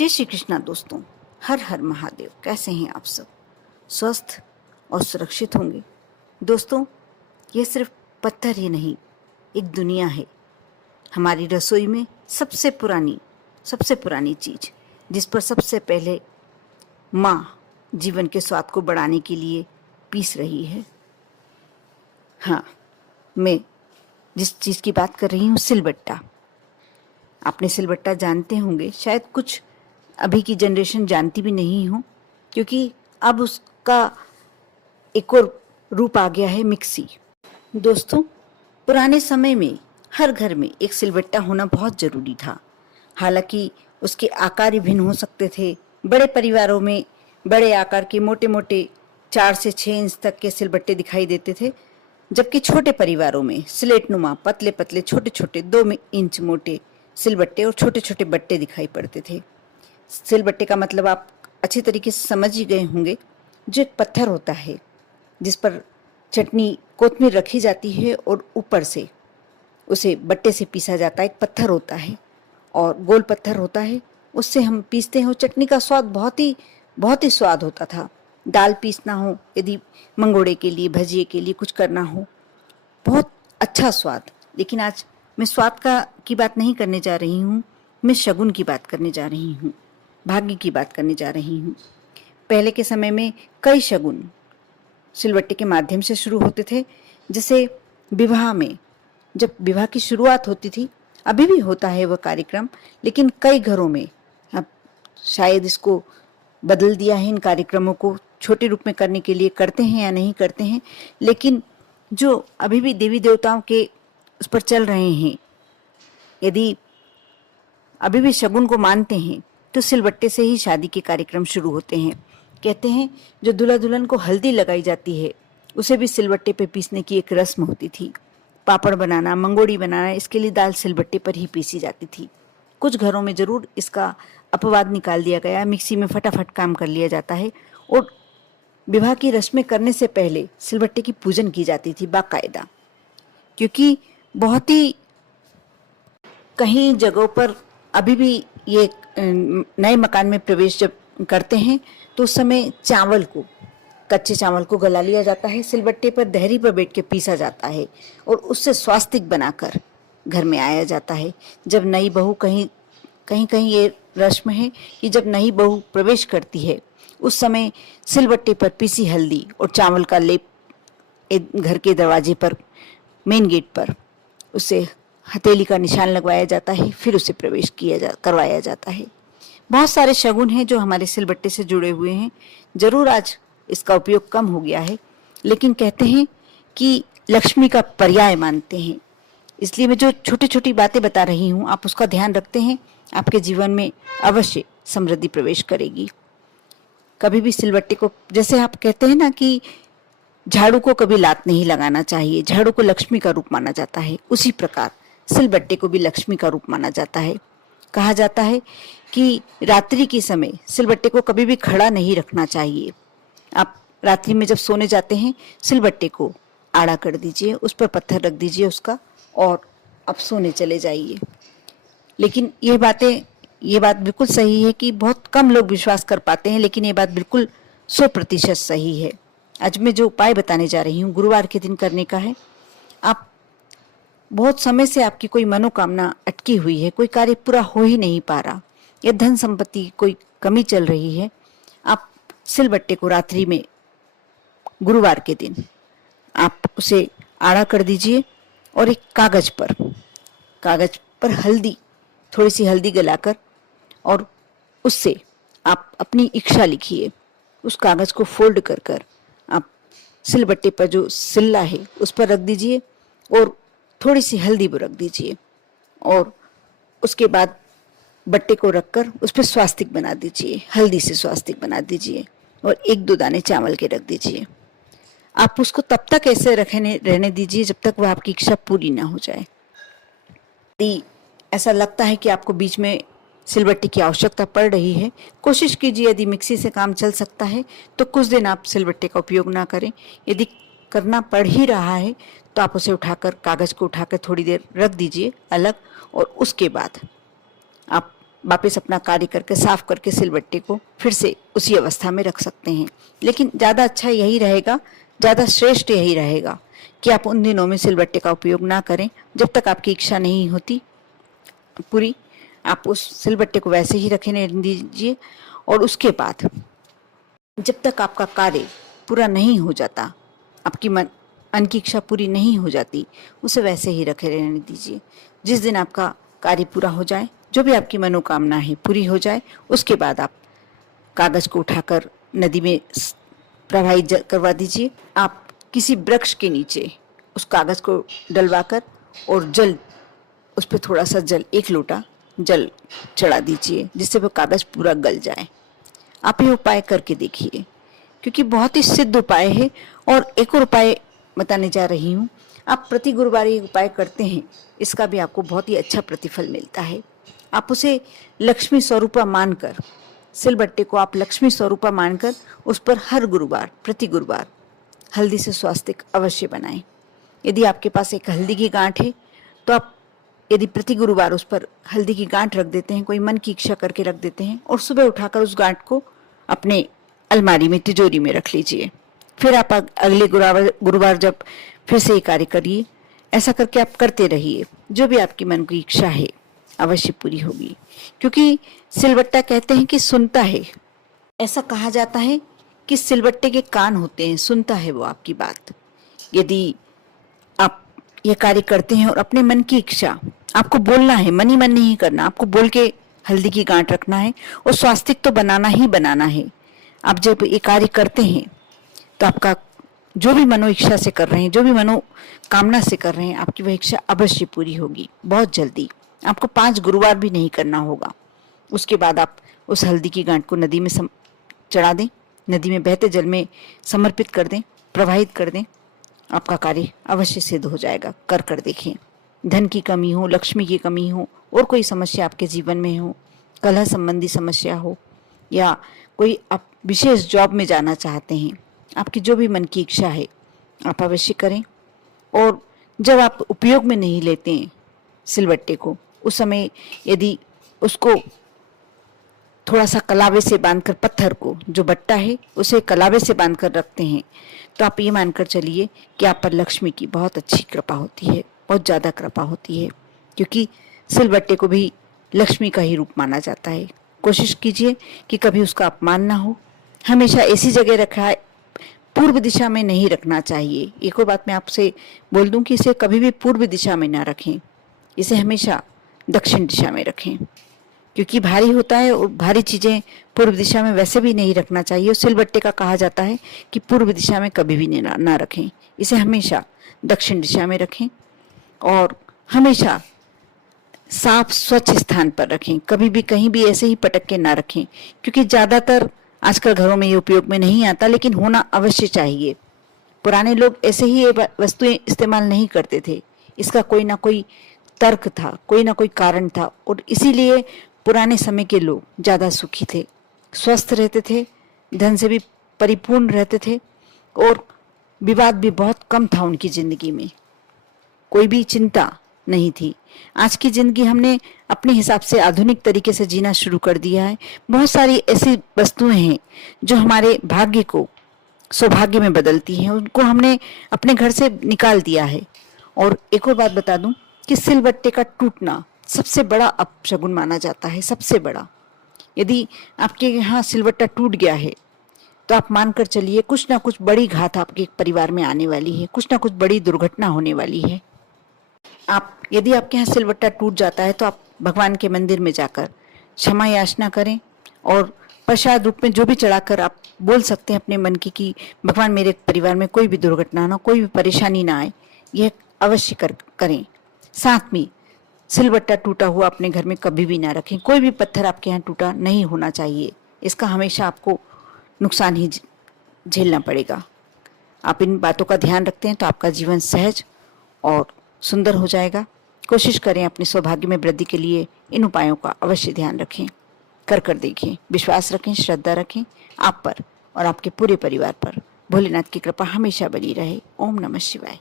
जय श्री कृष्णा दोस्तों। हर हर महादेव। कैसे हैं आप सब? स्वस्थ और सुरक्षित होंगे। दोस्तों, ये सिर्फ पत्थर ही नहीं, एक दुनिया है। हमारी रसोई में सबसे पुरानी चीज, जिस पर सबसे पहले माँ जीवन के स्वाद को बढ़ाने के लिए पीस रही है। हाँ, मैं जिस चीज़ की बात कर रही हूँ, सिलबट्टा। आपने सिलबट्टा जानते होंगे, शायद कुछ अभी की जनरेशन जानती भी नहीं हो, क्योंकि अब उसका एक और रूप आ गया है, मिक्सी। दोस्तों, पुराने समय में हर घर में एक सिलबट्टा होना बहुत ज़रूरी था। हालांकि उसके आकार विभिन्न हो सकते थे। बड़े परिवारों में बड़े आकार के मोटे मोटे 4 से 6 इंच तक के सिलबट्टे दिखाई देते थे, जबकि छोटे परिवारों में स्लेट नुमा पतले पतले छोटे छोटे 2 इंच मोटे सिलबट्टे और छोटे छोटे बट्टे दिखाई पड़ते थे। सिलबट्टे का मतलब आप अच्छी तरीके से समझ ही गए होंगे, जो एक पत्थर होता है जिस पर चटनी कोतमीर रखी जाती है और ऊपर से उसे बट्टे से पीसा जाता है। एक पत्थर होता है और गोल पत्थर होता है, उससे हम पीसते हैं। चटनी का स्वाद बहुत ही स्वाद होता था। दाल पीसना हो, यदि मंगोड़े के लिए, भजिए के लिए कुछ करना हो, बहुत अच्छा स्वाद। लेकिन आज मैं स्वाद की बात नहीं करने जा रही हूँ, मैं शगुन की बात करने जा रही हूँ, भाग्य की बात करने जा रही हूँ। पहले के समय में कई शगुन सिलबट्टे के माध्यम से शुरू होते थे। जैसे विवाह में, जब विवाह की शुरुआत होती थी, अभी भी होता है वह कार्यक्रम, लेकिन कई घरों में अब शायद इसको बदल दिया है। इन कार्यक्रमों को छोटे रूप में करने के लिए करते हैं या नहीं करते हैं, लेकिन जो अभी भी देवी देवताओं के उस पर चल रहे हैं, यदि अभी भी शगुन को मानते हैं, तो सिलबट्टे से ही शादी के कार्यक्रम शुरू होते हैं। कहते हैं जो दूल्हा दुल्हन को हल्दी लगाई जाती है, उसे भी सिलबट्टे पे पीसने की एक रस्म होती थी। पापड़ बनाना, मंगोड़ी बनाना, इसके लिए दाल सिलबट्टे पर ही पीसी जाती थी। कुछ घरों में जरूर इसका अपवाद निकाल दिया गया, मिक्सी में फटाफट काम कर लिया जाता है। और विवाह की रस्में करने से पहले सिलबट्टे की पूजन की जाती थी बाकायदा, क्योंकि बहुत ही कहीं जगहों पर अभी भी ये नए मकान में प्रवेश जब करते हैं तो उस समय कच्चे चावल को गला लिया जाता है, सिलबट्टे पर दहरी पर बैठ के पीसा जाता है और उससे स्वास्तिक बनाकर घर में आया जाता है। जब नई बहू कहीं ये रस्म है कि जब नई बहू प्रवेश करती है, उस समय सिलबट्टे पर पीसी हल्दी और चावल का लेप घर के दरवाजे पर, मेन गेट पर उसे हथेली का निशान लगवाया जाता है, फिर उसे प्रवेश करवाया जाता है। बहुत सारे शगुन हैं जो हमारे सिलबट्टे से जुड़े हुए हैं। जरूर आज इसका उपयोग कम हो गया है, लेकिन कहते हैं कि लक्ष्मी का पर्याय मानते हैं। इसलिए मैं जो छोटी छोटी बातें बता रही हूँ, आप उसका ध्यान रखते हैं, आपके जीवन में अवश्य समृद्धि प्रवेश करेगी। कभी भी सिलबट्टे को, जैसे आप कहते हैं ना कि झाड़ू को कभी लात नहीं लगाना चाहिए, झाड़ू को लक्ष्मी का रूप माना जाता है, उसी प्रकार सिलबट्टे को भी लक्ष्मी का रूप माना जाता है। कहा जाता है कि रात्रि के समय सिलबट्टे को कभी भी खड़ा नहीं रखना चाहिए। आप रात्रि में जब सोने जाते हैं, सिलबट्टे को आड़ा कर दीजिए, उस पर पत्थर रख दीजिए उसका, और आप सोने चले जाइए। लेकिन ये बात बिल्कुल सही है कि बहुत कम लोग विश्वास कर पाते हैं, लेकिन ये बात बिल्कुल 100% सही है। आज मैं जो उपाय बताने जा रही हूँ, गुरुवार के दिन करने का है। आप बहुत समय से आपकी कोई मनोकामना अटकी हुई है, कोई कार्य पूरा हो ही नहीं पा रहा, या धन संपत्ति कोई कमी चल रही है, आप सिलबट्टे को रात्रि में गुरुवार के दिन आप उसे आड़ा कर दीजिए और एक कागज पर थोड़ी सी हल्दी गलाकर, और उससे आप अपनी इच्छा लिखिए। उस कागज को फोल्ड कर आप सिलबट्टे पर जो सिल्ला है उस पर रख दीजिए और थोड़ी सी हल्दी भी रख दीजिए, और उसके बाद बट्टे को रखकर उस पर स्वास्तिक बना दीजिए, हल्दी से स्वास्तिक बना दीजिए, और 1-2 दाने चावल के रख दीजिए। आप उसको तब तक ऐसे रहने दीजिए जब तक वह आपकी इच्छा पूरी ना हो जाए। यदि ऐसा लगता है कि आपको बीच में सिलबट्टे की आवश्यकता पड़ रही है, कोशिश कीजिए, यदि मिक्सी से काम चल सकता है तो कुछ दिन आप सिलबट्टे का उपयोग ना करें। यदि करना पड़ ही रहा है तो आप उसे कागज को उठाकर थोड़ी देर रख दीजिए अलग, और उसके बाद आप वापस अपना कार्य करके साफ करके सिलबट्टे को फिर से उसी अवस्था में रख सकते हैं। लेकिन ज़्यादा अच्छा यही रहेगा, ज़्यादा श्रेष्ठ यही रहेगा कि आप उन दिनों में सिलबट्टे का उपयोग ना करें जब तक आपकी इच्छा नहीं होती पूरी। आप उस सिलबट्टे को वैसे ही रखे रहने दीजिए और उसके बाद जब तक आपका कार्य पूरा नहीं हो जाता, आपकी मन की इच्छा पूरी नहीं हो जाती, उसे वैसे ही रखे रहने दीजिए। जिस दिन आपका कार्य पूरा हो जाए, जो भी आपकी मनोकामना है पूरी हो जाए, उसके बाद आप कागज को उठाकर नदी में प्रवाहित करवा दीजिए। आप किसी वृक्ष के नीचे उस कागज को डलवाकर और जल, उस पर थोड़ा सा जल, 1 लोटा जल चढ़ा दीजिए जिससे वो कागज पूरा गल जाए। आप ये उपाय करके देखिए, क्योंकि बहुत ही सिद्ध उपाय है। और एक और उपाय बताने जा रही हूँ। आप प्रति गुरुवार ये उपाय करते हैं, इसका भी आपको बहुत ही अच्छा प्रतिफल मिलता है। आप उसे लक्ष्मी स्वरूपा मानकर, सिलबट्टे को आप लक्ष्मी स्वरूपा मानकर उस पर हर गुरुवार, प्रति गुरुवार हल्दी से स्वास्तिक अवश्य बनाएं। यदि आपके पास एक हल्दी की गांठ है तो आप यदि प्रति गुरुवार उस पर हल्दी की गांठ रख देते हैं, कोई मन की इच्छा करके रख देते हैं और सुबह उठाकर उस गांठ को अपने अलमारी में, तिजोरी में रख लीजिए। फिर आप अगले गुरुवार जब फिर से ये कार्य करिए। ऐसा करके आप करते रहिए, जो भी आपकी मन की इच्छा है अवश्य पूरी होगी। क्योंकि सिलबट्टा कहते हैं कि सुनता है। ऐसा कहा जाता है कि सिलबट्टे के कान होते हैं, सुनता है वो आपकी बात। यदि आप ये कार्य करते हैं और अपने मन की इच्छा, आपको बोलना है, मन ही मन नहीं करना, आपको बोल के हल्दी की गांठ रखना है और स्वास्तिक तो बनाना ही बनाना है। आप जब ये कार्य करते हैं तो आपका जो भी मनो इच्छा से कर रहे हैं, जो भी मनो कामना से कर रहे हैं, आपकी वह इच्छा अवश्य पूरी होगी बहुत जल्दी। आपको 5 गुरुवार भी नहीं करना होगा। उसके बाद आप उस हल्दी की गांठ को नदी में चढ़ा दें, नदी में बहते जल में समर्पित कर दें, प्रवाहित कर दें। आपका कार्य अवश्य सिद्ध हो जाएगा। कर देखें। धन की कमी हो, लक्ष्मी की कमी हो, और कोई समस्या आपके जीवन में हो, कलह संबंधी समस्या हो, या कोई आप विशेष जॉब में जाना चाहते हैं, आपकी जो भी मन की इच्छा है आप अवश्य करें। और जब आप उपयोग में नहीं लेते हैं सिलबट्टे को, उस समय यदि उसको थोड़ा सा कलावे से बांधकर, पत्थर को, जो बट्टा है उसे कलावे से बांधकर रखते हैं, तो आप ये मानकर चलिए कि आप पर लक्ष्मी की बहुत अच्छी कृपा होती है, बहुत ज़्यादा कृपा होती है। क्योंकि सिलबट्टे को भी लक्ष्मी का ही रूप माना जाता है। कोशिश कीजिए कि कभी उसका अपमान ना हो। हमेशा ऐसी जगह रखा है, पूर्व दिशा में नहीं रखना चाहिए। एक और बात मैं आपसे बोल दूं कि इसे कभी भी पूर्व दिशा में ना रखें, इसे हमेशा दक्षिण दिशा में रखें, क्योंकि भारी होता है और भारी चीज़ें पूर्व दिशा में वैसे भी नहीं रखना चाहिए। और सिलबट्टे का कहा जाता है कि पूर्व दिशा में कभी भी ना रखें, इसे हमेशा दक्षिण दिशा में रखें और हमेशा साफ स्वच्छ स्थान पर रखें। कभी भी कहीं भी ऐसे ही पटक के ना रखें, क्योंकि ज़्यादातर आजकल घरों में ये उपयोग में नहीं आता, लेकिन होना अवश्य चाहिए। पुराने लोग ऐसे ही ये वस्तुएं इस्तेमाल नहीं करते थे, इसका कोई ना कोई तर्क था, कोई ना कोई कारण था, और इसीलिए पुराने समय के लोग ज़्यादा सुखी थे, स्वस्थ रहते थे, धन से भी परिपूर्ण रहते थे, और विवाद भी बहुत कम था उनकी ज़िंदगी में, कोई भी चिंता नहीं थी। आज की ज़िंदगी हमने अपने हिसाब से आधुनिक तरीके से जीना शुरू कर दिया है। बहुत सारी ऐसी वस्तुएं हैं जो हमारे भाग्य को सौभाग्य में बदलती हैं, उनको हमने अपने घर से निकाल दिया है। और एक और बात बता दूं कि सिलबट्टे का टूटना सबसे बड़ा अपशगुन माना जाता है, सबसे बड़ा। यदि आपके यहाँ सिलबट्टा टूट गया है तो आप मानकर चलिए कुछ ना कुछ बड़ी घात आपके परिवार में आने वाली है, कुछ ना कुछ बड़ी दुर्घटना होने वाली है। यदि आपके यहाँ सिलबट्टा टूट जाता है तो आप भगवान के मंदिर में जाकर क्षमा याचना करें और प्रसाद रूप में जो भी चढ़ाकर आप बोल सकते हैं अपने मन की कि भगवान मेरे परिवार में कोई भी दुर्घटना ना, कोई भी परेशानी ना आए, यह अवश्य करें। साथ में सिलबट्टा टूटा हुआ अपने घर में कभी भी ना रखें। कोई भी पत्थर आपके यहाँ टूटा नहीं होना चाहिए, इसका हमेशा आपको नुकसान ही झेलना पड़ेगा। आप इन बातों का ध्यान रखते हैं तो आपका जीवन सहज और सुंदर हो जाएगा। कोशिश करें अपने सौभाग्य में वृद्धि के लिए इन उपायों का अवश्य ध्यान रखें, कर देखें। विश्वास रखें, श्रद्धा रखें आप पर और आपके पूरे परिवार पर। भोलेनाथ की कृपा हमेशा बनी रहे। ओम नमः शिवाय।